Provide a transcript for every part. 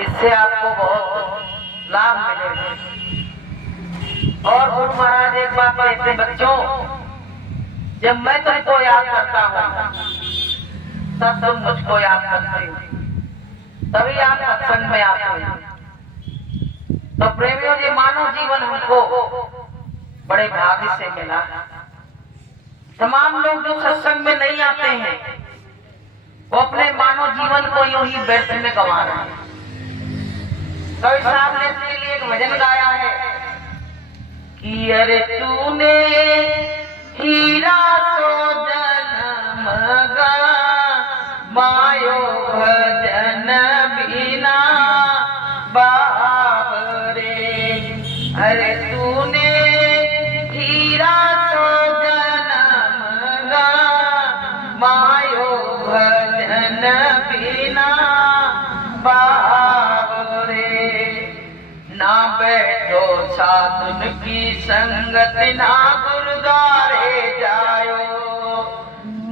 इससे आपको बहुत लाभ मिलेगा। और गुरु महाराज एक बात कहते, बच्चों जब मैं तुमको याद करता हूँ तब तुम मुझको याद करते हो, तभी आप सत्संग में आते हो। तो प्रेमियों, ये मानव जीवन हमको बड़े भाग्य से मिला। तमाम लोग जो सत्संग में नहीं आते हैं वो अपने मानव जीवन को यूं ही व्यर्थ में गंवा रहे हैं। कवि साहब ने इसके लिए एक भजन गाया है कि अरे तूने हीरा सो जन्म मायो भजन बिना बाबरे। अरे तूने हीरा सो जन्म मायो भजन बिना बाबरे। ना बैठो साधुन की संगत ना गुरुद्वारे जायो,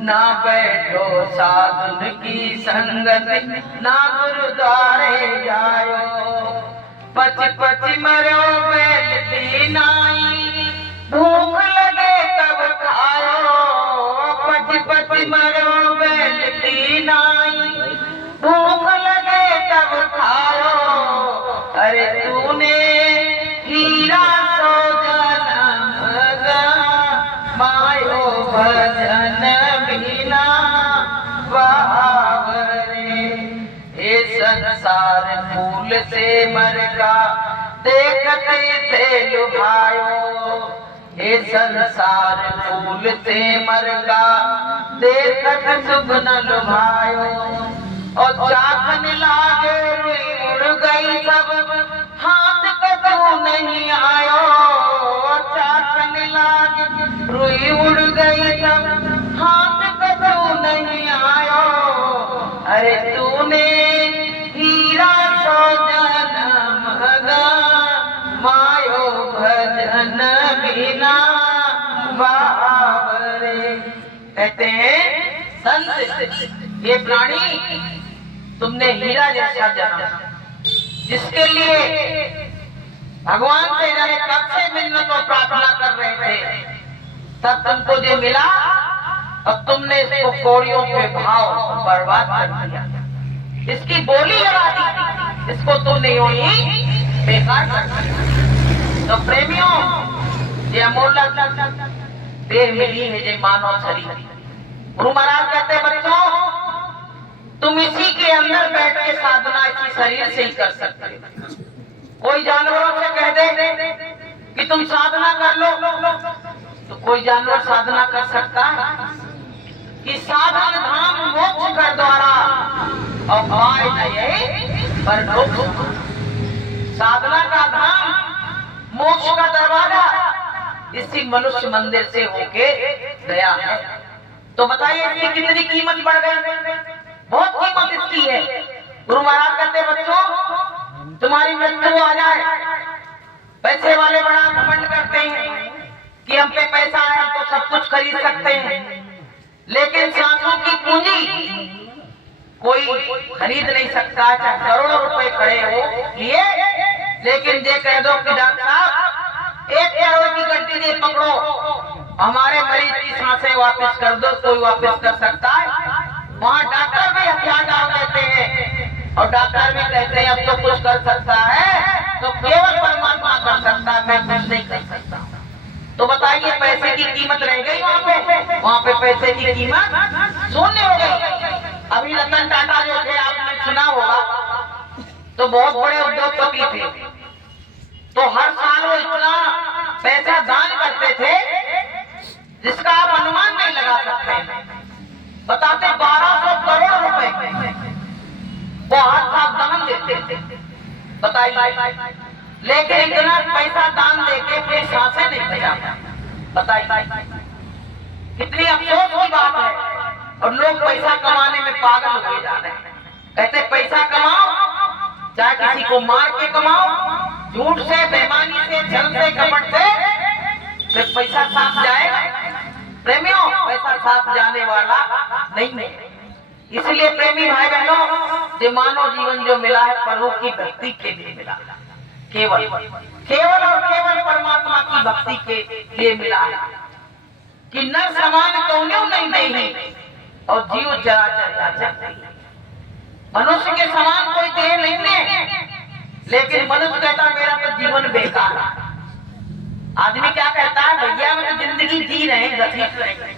ना बैठो साधुन की संगत ना गुरुद्वारे जायो। पच पच मरो बैठती नाई, भूख लगे तब खाओ। पच पच मरो बैठती नाई, भूख लगे तब खाओ। अरे तूने हीरा सो जन्म मायो भजन बिना बाबरे। हे संसार फूल से मरका देखते थे लुभायो। हे संसार फूल से मरका देखत सुख न लुभायो। और चाखन लागे रुई उड़ गई सब, हाथ कदू नहीं आयो। चाखन लागे रुई उड़ गई सब, हाथ कदू नहीं आयो। अरे तूने हीरा सो जन्म मायो भजन बिना बाबरे। कहते हैं संत, ये प्राणी तुमने हीरा जैसा जन्म, जिसके लिए भगवान से जाने कब से मिन्नत और प्रार्थना कर रहे थे, तब तुमको जो मिला और तुमने इसको कौड़ियों के भाव बर्बाद कर दिया, इसकी बोली लगा दी, इसको तुमने यूं ही बेकार कर दिया। तो प्रेमियों, ये अमूल्य देह मिली है, ये मानव शरीर। गुरु महाराज कहते बच्चों, तुम इसी के अंदर बैठ के साधना इसी शरीर से ही कर सकते हो। कोई जानवरों से कह दे कि तुम साधना कर लो, तो कोई जानवर साधना कर सकता है कि साधन धाम मोक्ष कर द्वारा और पाए नहीं पर लोक। साधना का धाम मोक्ष का दरवाजा इसी मनुष्य मंदिर से होके गया है। तो बताइए इसकी कितनी कीमत बढ़ गई? बहुत कीमत इसकी है। गुरु महाराज कहते बच्चों, तुम्हारी मृत्यु आ जाए, पैसे वाले बड़ा घमंड करते हैं कि हम पे पैसा है तो सब कुछ खरीद सकते हैं, लेकिन सांसों की पूंजी कोई खरीद नहीं सकता, चाहे करोड़ों रुपए खड़े हो लिए। लेकिन ये कह दो कि डॉक्टर साहब 1 करोड़ की गड्डी दे पकड़ो, हमारे मरीज की सांसें वापस कर दो, कोई वापस कर सकता है? वहाँ डॉक्टर भी हथियार डाल देते हैं और डॉक्टर भी कहते हैं अब तो कुछ कर सकता है तो केवल परमात्मा कर सकता है, मैं कुछ नहीं कर सकता। तो बताइए पैसे की कीमत रह गई वहाँ पे? वहाँ पे पैसे की कीमत शून्य हो गई। अभी रतन टाटा जो थे, आपने सुना होगा, तो बहुत बड़े उद्योगपति थे, तो हर साल वो इतना पैसा दान करते थे जिसका आप अनुमान नहीं लगा सकते। बताते 1200 करोड़ रुपए वो हर साल दान देते थे, बताइए। लेकिन इतना पैसा दान देके अपनी सांसें नहीं बचा, बताइए कितनी अफसोस की बात है। और लोग पैसा कमाने में पागल हो जा रहे हैं। कहते पैसा कमाओ, चाहे किसी को मार के कमाओ, झूठ से, बेईमानी से, छल से, कपट से, फिर पैसा साफ जाएगा। प्रेमियों, पैसा साफ जाने वाला नहीं है। इसलिए प्रेमी भाई बहनों, ये मानव जीवन जो मिला है प्रभु की भक्ति के लिए मिला, केवल केवल और केवल परमात्मा की भक्ति के लिए मिला है कि न समान कौनो नहीं देही और जीव चराचर। मनुष्य के समान कोई देह नहीं है, लेकिन मनुष्य कहता मेरा तो जीवन बेकार है। आदमी क्या कहता है, भैया हम तो जिंदगी जी रहे हैं, घसीट रहे हैं।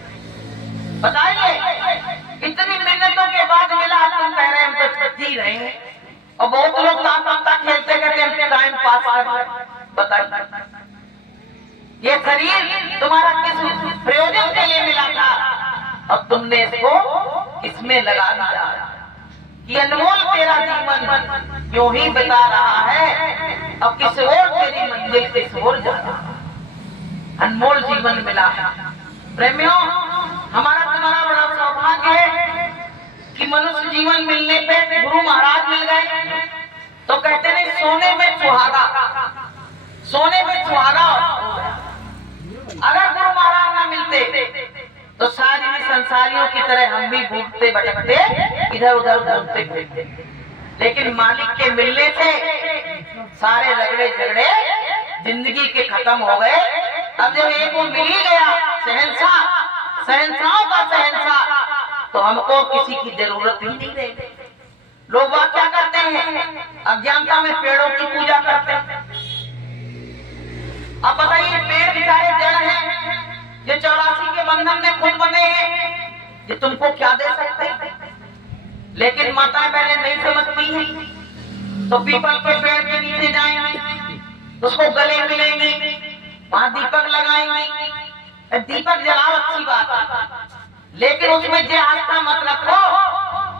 बताइए इतनी मेहनतों के बाद मिला, तुम कह रहे हैं हम तो जी रहे हैं। और बहुत लोग ताता खेलते कहते हैं टाइम पास कर रहे हैं। बताइए ये शरीर तुम्हारा किस प्रयोजन के लिए मिला था और तुमने इसको इसमें लगा दिया कि अनमोल तेरा जीवन यूं ही बिता रहा है, अब किस ओर तेरी मंजिल किस ओर जा रहा है। अनमोल जीवन मिला है प्रेमियों, हमारा तुम्हारा बड़ा सौभाग्य है कि मनुष्य जीवन मिलने पे गुरु महाराज मिल गए। तो कहते नहीं सोने में सुहागा, सोने में सुहागा। अगर गुरु महाराज ना मिलते तो सारी संसारियों की तरह हम भी घूमते भटकते इधर उधर घूमते फिरते, लेकिन मालिक के मिलने से सारे रगड़े झगड़े जिंदगी के खत्म हो गए। अब जब एक वो मिल ही गया शहंशाह, शहंशाहों का शहंशाह, तो हमको किसी की जरूरत ही नहीं रहेगी। लोग बात क्या करते हैं, अज्ञानता में पेड़ों की पूजा करते हैं। अब बताइए पेड़ बेचारे जड़ हैं, ये 84 के बंधन में खुद बने हैं, ये तुमको क्या दे सकते हैं। लेकिन माताएं बहनें नहीं समझती हैं, तो पीपल के पेड़ के नीचे जाएंगे, उसको गले मिलेंगे, वहां दीपक लगाएंगे। दीपक जलाओ अच्छी बात है, लेकिन उसमें ये आस्था मत रखो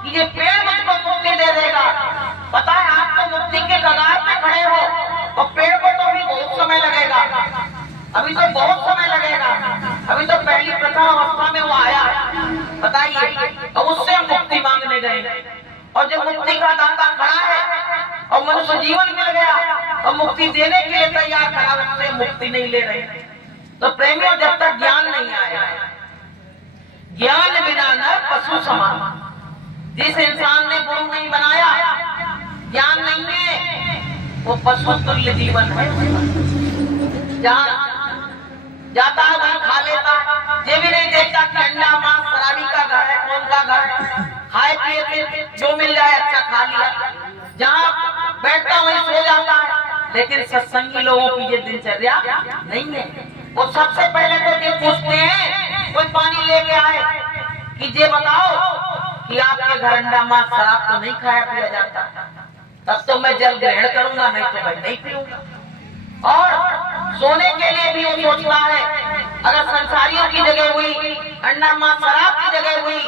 कि ये पेड़ मुझको मुक्ति दे देगा। पता है आप तो मुक्ति के कगार पे खड़े हो और पेड़ को तो अभी बहुत समय लगेगा, अभी तो बहुत समय लगेगा, अभी तो पहली प्रथम अवस्था में वो आया। बताइए अब उससे मुक्ति मांगने गए और जब मुक्ति का दाता खड़ा है और मनुष्य जीवन मिल गया और मुक्ति देने के लिए तैयार खड़ा, उससे मुक्ति नहीं ले रहे। तो प्रेमियों जब तक ज्ञान नहीं आया, ज्ञान बिना न पशु समान, जिस इंसान ने गुरु नहीं बनाया, ज्ञान नहीं है, वो पशु तुल्य जीवन है। जहाँ जाता है वहीं खा लेता, ये भी नहीं देखता कि अंडा मांस शराबी का घर है, कौन का घर है, खाए पिए जो मिल जाए अच्छा खा लिया, जहाँ बैठता वहीं सो जाता है। लेकिन सत्संगी लोगों की ये दिनचर्या नहीं है। वो सबसे पहले तो ये पूछते हैं, कोई पानी लेके आए कि ये बताओ कि आपके घर अंडा मांस शराब तो नहीं खाया पिया जाता, तब तो मैं जल ग्रहण करूंगा, नहीं तो मैं नहीं पीऊंगा। और सोने के लिए भी वो सोचता है, अगर संसारियों की जगह हुई, अंडा मांस शराब की जगह हुई,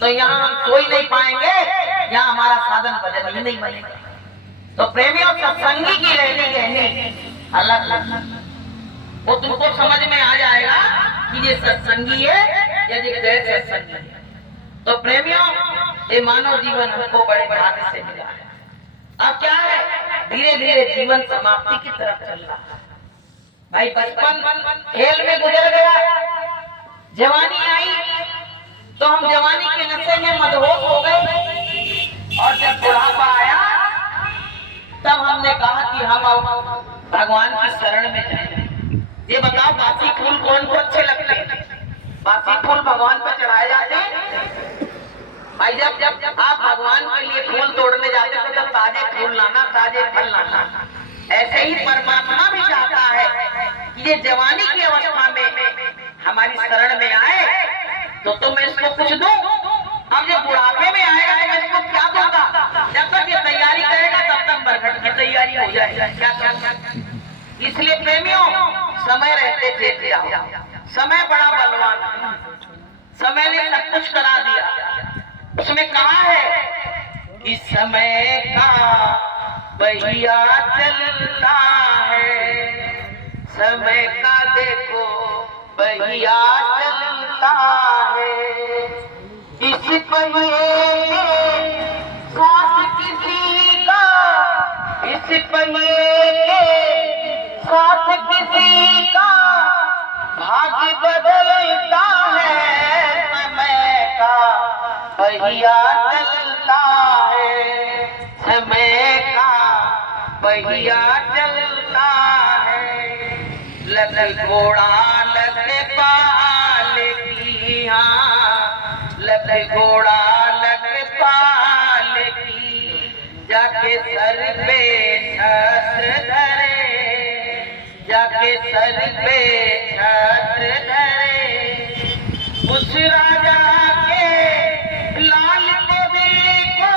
तो यहाँ हम सो ही नहीं पाएंगे, यहाँ हमारा साधन भजन ही नहीं बनेगा। तो प्रेमियों सत्संगी की रहनी कहनी अलग अलग, वो तुमको समझ में आ जाएगा कि ये सत्संगी है या ये गैर सत्संगी है। तो प्रेमियों ये मानव जीवन हमको बड़े भाग्य से मिला है। अब क्या है, धीरे धीरे जीवन समाप्ति की तरफ चल रहा है। भाई बचपन खेल में गुजर गया, जवानी आई तो हम जवानी के नशे में मदहोश हो गए, और जब बुढ़ापा आया तब हमने कहा कि हम अब भगवान की शरण में जाएं। ये बताओ बासी फूल कौन को अच्छे लगते हैं? बासी फूल भगवान पर चढ़ाए जाते हैं। भाई जब आप भगवान के लिए फूल तोड़ने जाते हो तो ताजे फूल लाना, ताजे फल लाना। ऐसे ही परमात्मा भी चाहता है कि ये जवानी की अवस्था में हमारी शरण में आए तो मैं इसको कुछ दूं। अब जब बुढ़ापे में आएगा तो मैं इसको क्या दूंगा? जब तक ये तैयारी करेगा तब तक बरगद की तैयारी हो जाएगी। क्या इसलिए प्रेमियों समय रहते थे जाओ, समय बड़ा बलवान, समय ने सब कुछ करा दिया। उसमें कहा है कि समय का पहिया चलता है, समय का देखो पहिया चलता है, इस पहिए के साथ किसी का, इस पहिए के साथ किसी का भाग्य बदलता है, समय का पहिया चलता है। पहिया चलता है, लग घोड़ा लग पाल की, हाँ लग घोड़ा लग पाल की, जाके सर पे छत्र धरे, जाके सर पे छत्र धरे। उस राजा के लाल को देखो,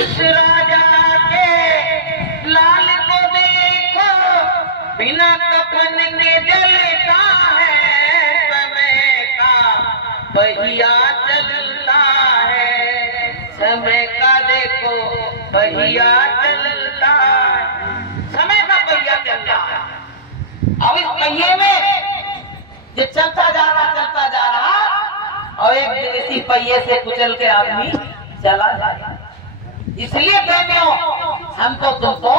उस राजा के लाल को देखो, बिना कफन के जलता है, समय का पहिया चलता है, समय का देखो पहिया चलता है, समय का पहिया चलता है। अब इस पहिए में ये चलता जा रहा और एक दिन इसी पहिए से कुचल के आदमी चला जाए। इसलिए प्रेमियों, हमको तुमको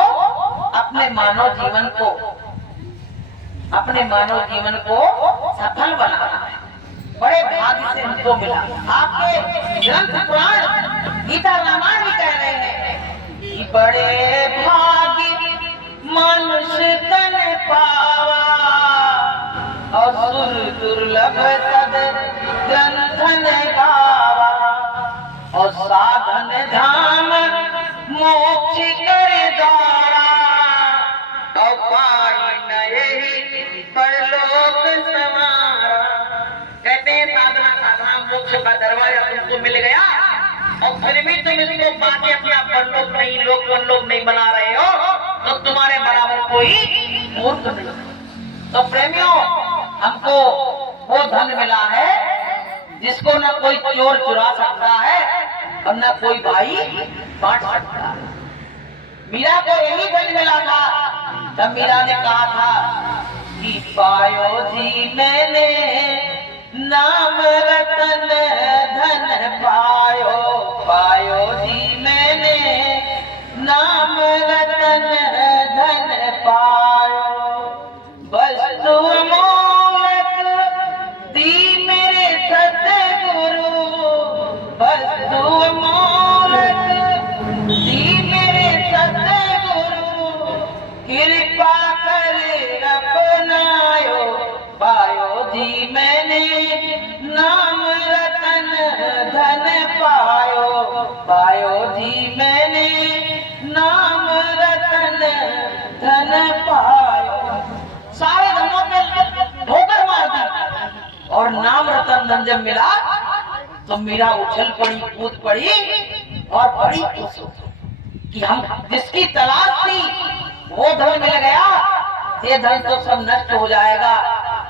अपने मानव जीवन को सफल बनाना है। बड़े भाग्य से हमको मिला। आपके ग्रंथ पुराण गीता रामायण भी कह रहे हैं कि बड़े भाग्य मनुष्य तन पावा, और सुर दुर्लभ सद ग्रंथन गावा, और साधन धाम मोक्ष कर द्वारा, और पाई नहीं परलोक समारा। कहते हैं साधना का धाम मोक्ष का दरवाजा तुमको मिल गया और फिर भी तुम इसको पाके अपना परलोक नहीं, लोक नहीं बना रहे हो, तो तुम्हारे बराबर कोई मूर्ख नहीं। तो प्रेमियों, हमको वो धन मिला है जिसको न कोई चोर चुरा सकता है और न कोई भाई बांट सकता है। मीरा को यही धन मिला था। तब मीरा ने कहा था कि पायो जी मैंने नाम रतन धन पायो, पायो जी मैंने नाम रतन धन पायो, वस्तु अमोलक दी मेरे सतगुरु, वस्तु अमोलक दी मेरे सतगुरु, कृपा कर अपनायो, पायो जी मैंने नाम रतन धन पायो, पायो जी मैंने नाम रतन धन पायो। सारे धनों पे ठोकर मार दी और नाम रतन धन जब मिला तो मीरा उछल पड़ी, कूद पड़ी और बड़ी खुश हो कि हम जिसकी तलाश थी वो धन मिल गया। ये धन तो सब नष्ट हो जाएगा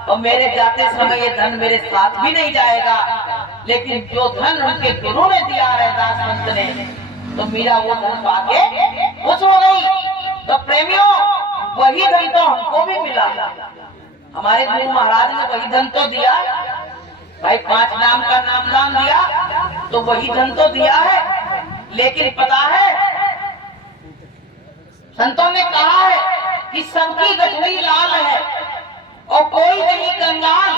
और मेरे जाते समय ये धन मेरे साथ भी नहीं जाएगा, लेकिन जो धन उनके गुरु ने दिया है दास संत ने, तो मीरा वो धन पाके खुश हो गई। तो प्रेमियों, वही धन तो हमको भी मिला। हमारे गुरु महाराज ने वही धन तो दिया भाई, 5 नाम का नाम दिया तो वही धन तो दिया है। लेकिन पता है, संतों ने कहा है कि सबकी गठरी लाल है और कोई नहीं कंगाल,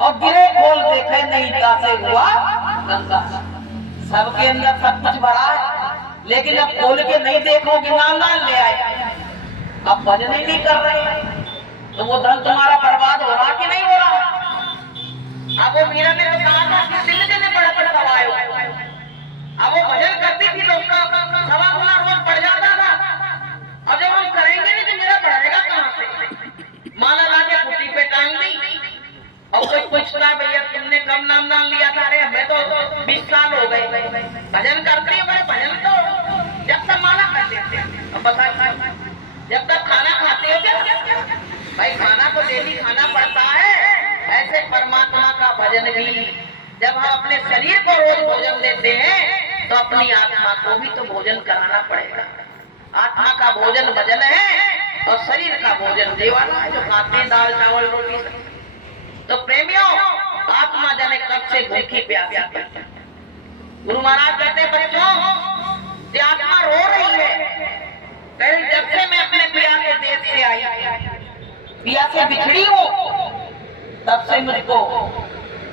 और गिरे खोल देखे नहीं कासे हुआ गंगा। सबके अंदर सब कुछ भरा है, लेकिन अब खोल के नहीं देखोगे नाम ले आए, अब भजन ही नहीं कर रहे, तो वो धन तुम्हारा बर्बाद हो रहा कि नहीं हो रहा? अब वो मीरा ने तो कहा था कि दिल देने बड़ा पर सवायो, अब वो भजन करती थी तो उसका 1.25 गुना रोज बढ़ जाता था। अब जब हम करेंगे नहीं तो मेरा बढ़ेगा कहाँ से? माला लाके कुटी पे टांग दी और कोई पूछता भैया तुमने कब नाम लिया था? अरे हमें तो 20 साल हो गए भजन करते हैं। बड़े भजन तो जब तक माला कर लेते हैं, अब बता जब तक खाना खाते हो क्या? भाई खाना तो डेली खाना पड़ता है, ऐसे परमात्मा का भजन भी जब हम अपने शरीर को रोज भोजन देते हैं तो अपनी आत्मा को भी तो भोजन कराना पड़ेगा। आत्मा का भोजन भजन है और शरीर का भोजन देवाना है, जो खाते हैं दाल चावल रोटी। तो प्रेमियों, आत्मा जाने कब से भूखी प्यासी। गुरु महाराज कहते हैं बच्चों, ये आत्मा रो रही है, कहीं जब से मैं अपने पिया के देश से आई, पिया से बिछड़ी हूँ, तब से मुझको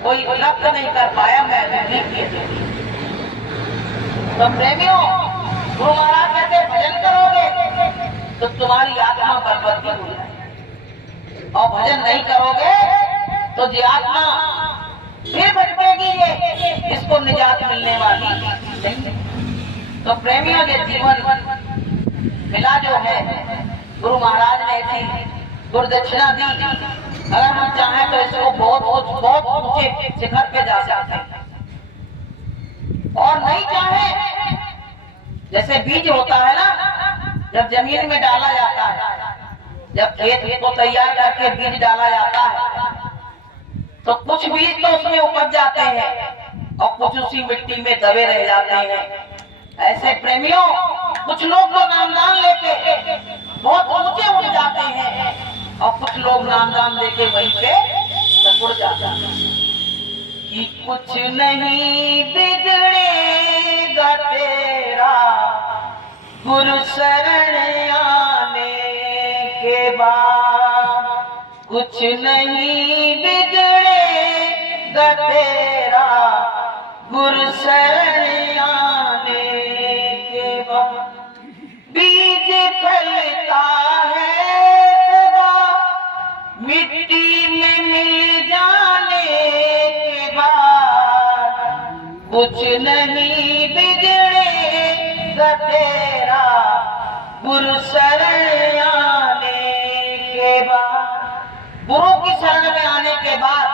कोई प्राप्त नहीं कर पाया, मैं नहीं किया। तो प्रेमियों, गुरु महाराज कहते भजन करोगे तो तुम्हारी आत्मा बर्बादी हो जाएगी। और भजन नहीं करोगे तो ये आत्मा फिर भटकेगी, ये इसको निजात मिलने वाली नहीं। तो प्रेमियों, ये जीवन मिला जो है, गुरु महाराज ने ऐसी गुरुदक्षिणा दी, अगर हम चाहें तो इसको बहुत ऊंचे शिखर पे जा सकते हैं। और नहीं चाहे, जैसे बीज होता है ना, जब जमीन में डाला जाता है, जब खेत को तैयार करके बीज डाला जाता है, तो कुछ बीज तो उसमें उपज जाते हैं और कुछ उसी मिट्टी में दबे रह जाते हैं। ऐसे प्रेमियों, कुछ लोग तो नामदान लेके बहुत ऊंचे उठ जाते हैं और कुछ लोग नामदान लेके वहीं पे सकुड़ जाते हैं। कि कुछ नहीं बिगड़ेगा तेरा गुरु शरण आने के बाद, कुछ नहीं बिगड़ेगा तेरा गुरु शरण आने के बाद। बीज फलता है सदा मिट्टी में मिल जाने के बाद, कुछ नहीं बिगड़ेगा तेरा गुरु शरण आने के बाद। गुरु की शरण में आने के बाद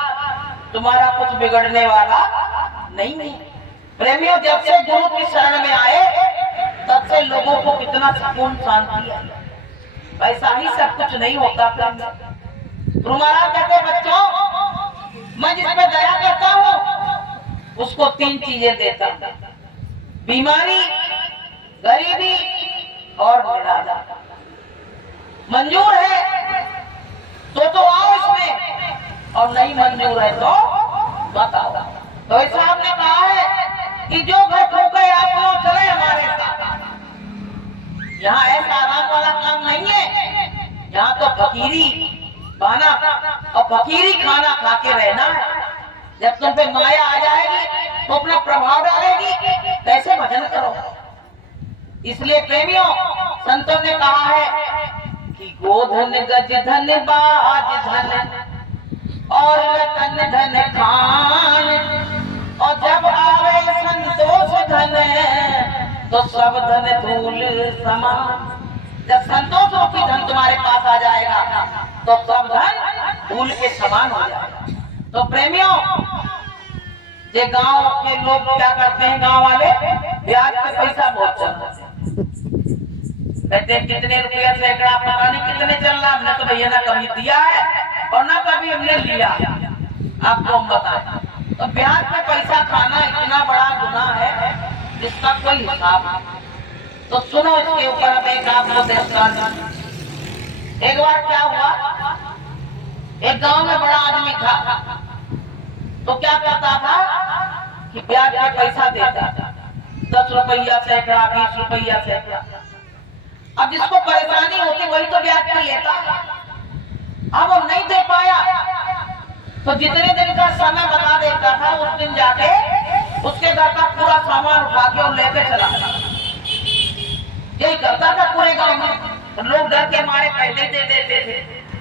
तुम्हारा कुछ बिगड़ने वाला नहीं। प्रेमियों, जब से गुरु की शरण में आए तब से लोगों को कितना सुकून शांति है। ऐसा ही सब कुछ नहीं होता। गुरु महाराज कहते, बच्चों, मैं जिस पे दया करता हूँ उसको 3 चीजें देता हूँ, बीमारी, गरीबी और निराला। मंजूर है तो आओ इसमें, और नहीं मंजूर है तो बताओ। तो इस साहब ने कहा है कि जो घर ठोके आप लोग चले हमारे साथ। यहाँ ऐसा आराम वाला काम नहीं है, यहाँ तो फकीरी बना और फकीरी खाना खा के रहना है। जब तुम पे माया आ जाएगी तो अपना प्रभाव डालेगी, कैसे भजन करो। इसलिए प्रेमियों, संतों ने कहा है कि गोधन गज धन बाज धन और रतन धन खान, और जब आवे संतोष धन तो सब धन धूल समान। जब संतोष रूपी धन तुम्हारे पास आ जाएगा तो सब धन धूल के समान हो जाएगा। तो प्रेमियों, ये गांव के लोग क्या करते हैं, गांव वाले ब्याज पे पैसा बहुत चलता है। कहते हैं कितने रुपया सैकड़ा, पता नहीं कितने चल रहा, हमने तो भैया ना कभी दिया है और ना कभी हमने लिया, आपको हम बताएं। तो ब्याज पे पैसा खाना इतना बड़ा गुनाह है जिसका कोई हिसाब नहीं। तो सुनो, इसके ऊपर हम एक आपको दृष्टांत। एक बार क्या हुआ, एक गांव में बड़ा आदमी था, तो क्या करता था कि ब्याज पे पैसा देता था, 10 रुपया सैकड़ा, 20 रुपया सैकड़ा। अब जिसको परेशानी होती वही तो ब्याज पे लेता। अब वो नहीं दे पाया तो जितने दिन का समय बता देता था, उस दिन जाके उसके घर का पूरा सामान उठा के और लेके चला। यही करता था पूरे गांव में। लोग डर के मारे पहले दे देते थे,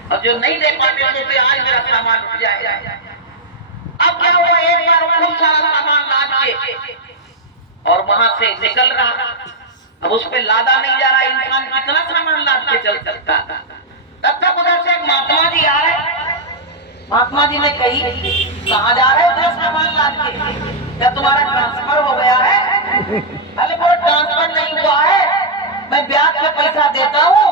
और जो नहीं दे पाते थे आज मेरा सामान उठ जाएगा। अब क्या हुआ, एक बार खूब सारा सामान लाद के और वहां से निकल रहा। अब उस पे लादा नहीं जा रहा, इंसान कितना सामान लाद के चल सकता। तब तक उधर से एक महात्मा जी आ रहे। महात्मा जी ने कही, कहाँ जा रहे हो उधर सामान लाद के? क्या तुम्हारा ट्रांसफर हो गया है? अरे वो ट्रांसफर नहीं हुआ है, मैं ब्याज पे पैसा देता हूँ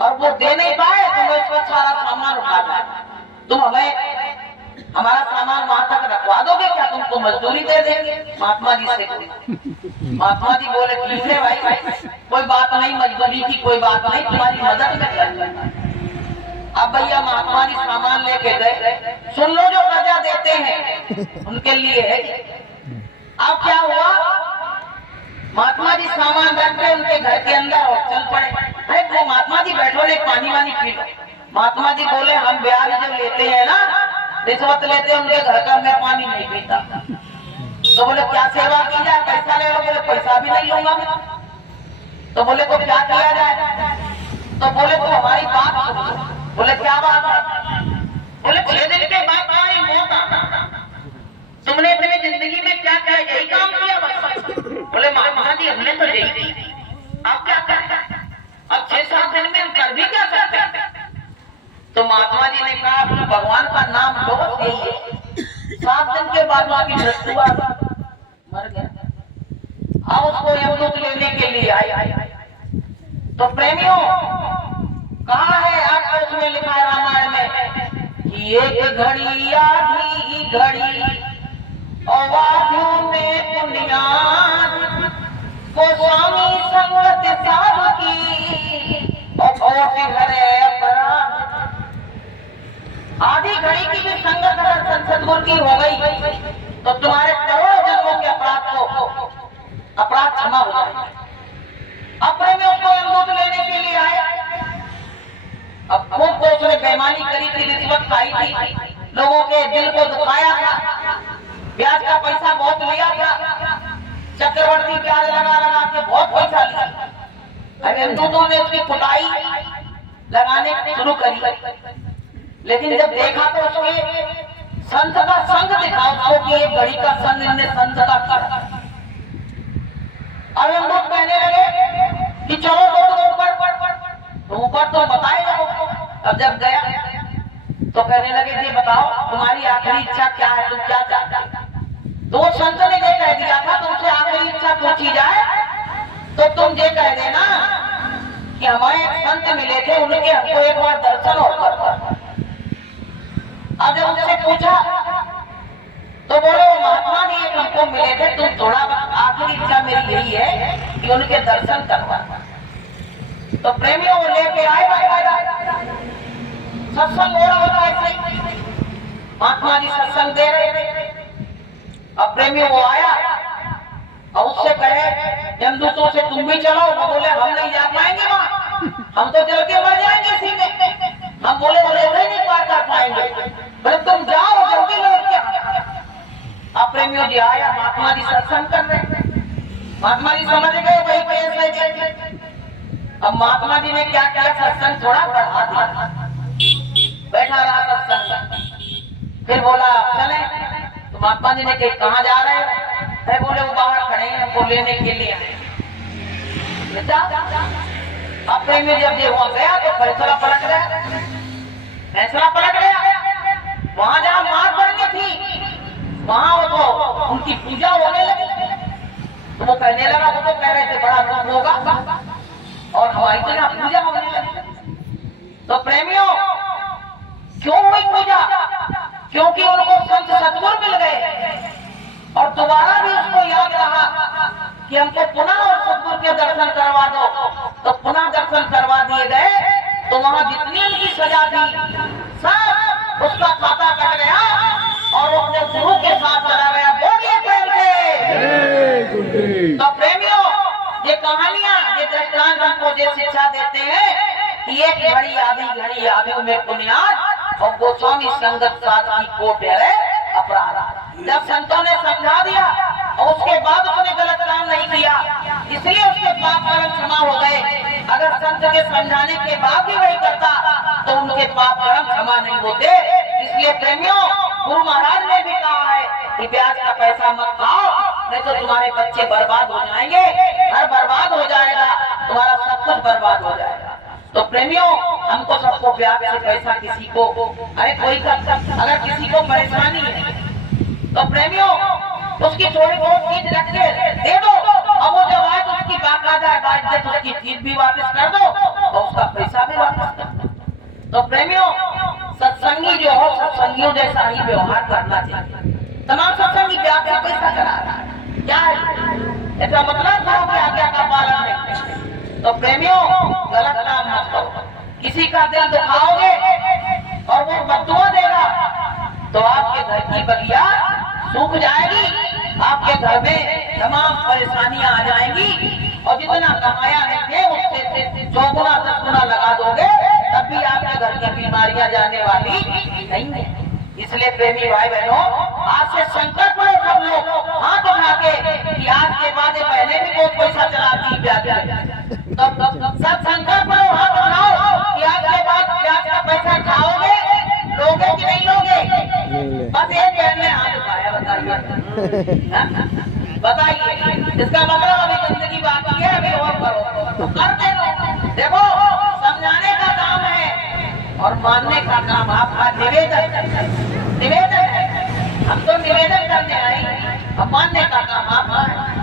और वो दे नहीं पाए तो मैं इसको सारा सामान उठा जाए। तुम हमें हमारा सामान वहां तक रखवा दोगे क्या? तुमको मजदूरी दे देंगे। महात्मा जी से महात्मा जी बोले, ठीक है भाई, कोई बात नहीं, मजदूरी की कोई बात नहीं, तुम्हारी मदद में कर। अब भैया महात्मा जी सामान लेके गए। सुन लो, जो कर्जा देते हैं उनके लिए है। अब क्या हुआ, महात्मा जी सामान रख के उनके घर के अंदर और चल पड़े। अरे वो महात्मा जी बैठो, ले पानी वानी पी लो। महात्मा जी बोले, हम ब्याज जो लेते हैं ना, रिश्वत लेते हैं उनके घर का, मैं पानी नहीं पीता। तो बोले क्या सेवा की जाए, पैसा ले लो। बोले पैसा भी नहीं लूंगा मैं। तो बोले को क्या किया जाए? तो बोले तो हमारी बात सुनो। बोले क्या बात है? बोले 6 दिन के बाद तुम्हारी मौत आना। तुमने अपनी जिंदगी में क्या क्या यही काम किया बस? बोले महात्मा जी हमने तो यही, आप क्या करें? अब 6-7 दिन में हम कर भी क्या सकते हैं? तो महात्मा जी ने कहा भगवान का नाम लो, यही है। 7 दिन के बाद उसकी मृत्यु आ गई, मर गया। अब उसको यमदूत लेने के लिए आए। तो प्रेमियों कहा है आपको, उसमें लिखा है रामायण में कि एक घड़ी आधी घड़ी अवाधियों में बुनियाद को स्वामी संगत साधु की और हरे अपराध। आधी घड़ी की भी संगत अगर सदगुरु की हो गई तो तुम्हारे करोड़ों जन्मों के अपराध क्षमा हो जाएगा। अपने में उसको यमदूत लेने के लिए आए। अब वो उसने बेईमानी करी थी, रिश्वत खाई थी, लोगों के दिल को दुखाया था, ब्याज का पैसा बहुत लिया था, चक्रवर्ती ब्याज लगा लगा के बहुत पैसा लिया। अब यमदूतों ने उसकी कुटाई लगाने शुरू करी। लेकिन जब देखा तो उसके संत का संग दिखा उसको कि ये घड़ी का संग इनने संत का कर। अब यमदूत कहने लगे कि चलो तो ऊपर तो बताएगा। अब जब गया तो कहने लगे जी बताओ तुम्हारी आखिरी इच्छा क्या है, तुम क्या चाहते हो? तो वो संत ने ये कह दिया था तुमसे आखिरी इच्छा पूछी जाए तो तुम ये कह देना कि हमारे एक संत मिले थे, उनके हमको एक बार दर्शन और कर। अब जब उनसे पूछा तो बोले वो महात्मा जी एक हमको मिले थे, तुम थोड़ा आखिरी इच्छा मेरी यही है कि उनके दर्शन करवा। तो प्रेमियों वो लेके आए सत्संग हो रहा होता है, महात्मा जी सत्संग दे रहे थे। अब प्रेमियों वो आया और उससे कहे यमदूतों से तुम भी चलो। वो बोले हम नहीं जा पाएंगे वहां, हम तो चल के मर जाएंगे सीधे। हम बोले नहीं पार कर पाएंगे। बोले तुम जाओ जल्दी लौट के। अब प्रेमियों जी आया, महात्मा जी सत्संग कर रहे। महात्मा जी समझ गए वही केस है। अब महात्मा जी ने क्या किया, सत्संग थोड़ा बढ़ा दिया, बैठा रहा सत्संग। फिर बोला चले। तो महात्मा जी ने कहा जा रहे हैं? बोले वो बाहर खड़े हैं, वो लेने के लिए आए। अब प्रेमी जब ये वहां गया तो फैसला पलट गया। फैसला पलट गया। वहां जहां मार पड़नी थी वहां वो तो उनकी पूजा होने लगी। तो वो कहने लगा, वो तो कह रहे थे बड़ा दुख होगा और हमारी तो यहाँ पूजा होने लगी। तो प्रेमियों क्यों हुई पूजा? क्योंकि उनको संत सद्गुरु मिल गए और दोबारा भी उसको याद रहा कि हमको पुनः और सद्गुरु के दर्शन करवा दो। तो पुनः दर्शन करवा दिए गए। तो वहां जितनी उनकी सजा थी सब उसका खाता कट गया और वो अपने गुरु के साथ चला गया। बोलिए प्रेम से। तो प्रेमियों ये कहानियां, ये दृष्टांत हमको ये शिक्षा देते हैं कि एक घड़ी आधी में पुण्याद और गोस्वामी संगत साध की कोट है अपराध। जब संतों ने समझा दिया और उसके बाद उसने गलत काम नहीं किया, इसलिए उसके पाप कर्म क्षमा हो गए। अगर संत के समझाने के बाद भी वही करता तो उनके पाप कर्म क्षमा नहीं होते। इसलिए प्रेमियों गुरु महाराज ने भी कहा है कि ब्याज का पैसा मत खाओ, नहीं तो तुम्हारे बच्चे बर्बाद हो जाएंगे, घर बर्बाद हो जाएगा, तुम्हारा सब कुछ बर्बाद हो जाएगा। तो प्रेमियों हमको सबको ब्याज से पैसा किसी को, अरे कोई अगर किसी को परेशानी है तो प्रेमियों उसकी थोड़ी बहुत चीज रख के दे दो और वो जब आए तो उसकी बाकायदा तो उसकी चीज भी वापस कर दो और उसका पैसा भी वापस कर दो। तो प्रेमियों सत्संगी जो हो सत्संगियों जैसा ही व्यवहार करना चाहिए। तमाम सत्संगी ब्याज का पैसा करा रहा है क्या है, इसका मतलब था कि आज्ञा का पालन नहीं। तो प्रेमियों गलत काम मत करो। किसी का दिल दुखाओगे और वो बददुआ देगा तो आपके घर की बगिया सूख जाएगी, आपके घर में तमाम परेशानियां आ जाएंगी और जितना कमाया है उससे 2 गुना 10 गुना लगा दोगे तब भी आपके घर की बीमारियां जाने वाली नहीं है। इसलिए प्रेमी भाई बहनों आज से संकल्प लो सब लोग हाथ उठा के कि आज के बाद पहले भी बहुत पैसा चलाती ब्याज। सब संकल्प लो, हाथ उठाओ करना। हाँ? बताइए, इसका मतलब अभी जिंदगी बाकी है, अभी और करो तो करते रहो। देखो, समझाने का काम है और मानने का काम आपका निवेदन है। हम तो निवेदन करने आए, अब मानने का काम आपका है।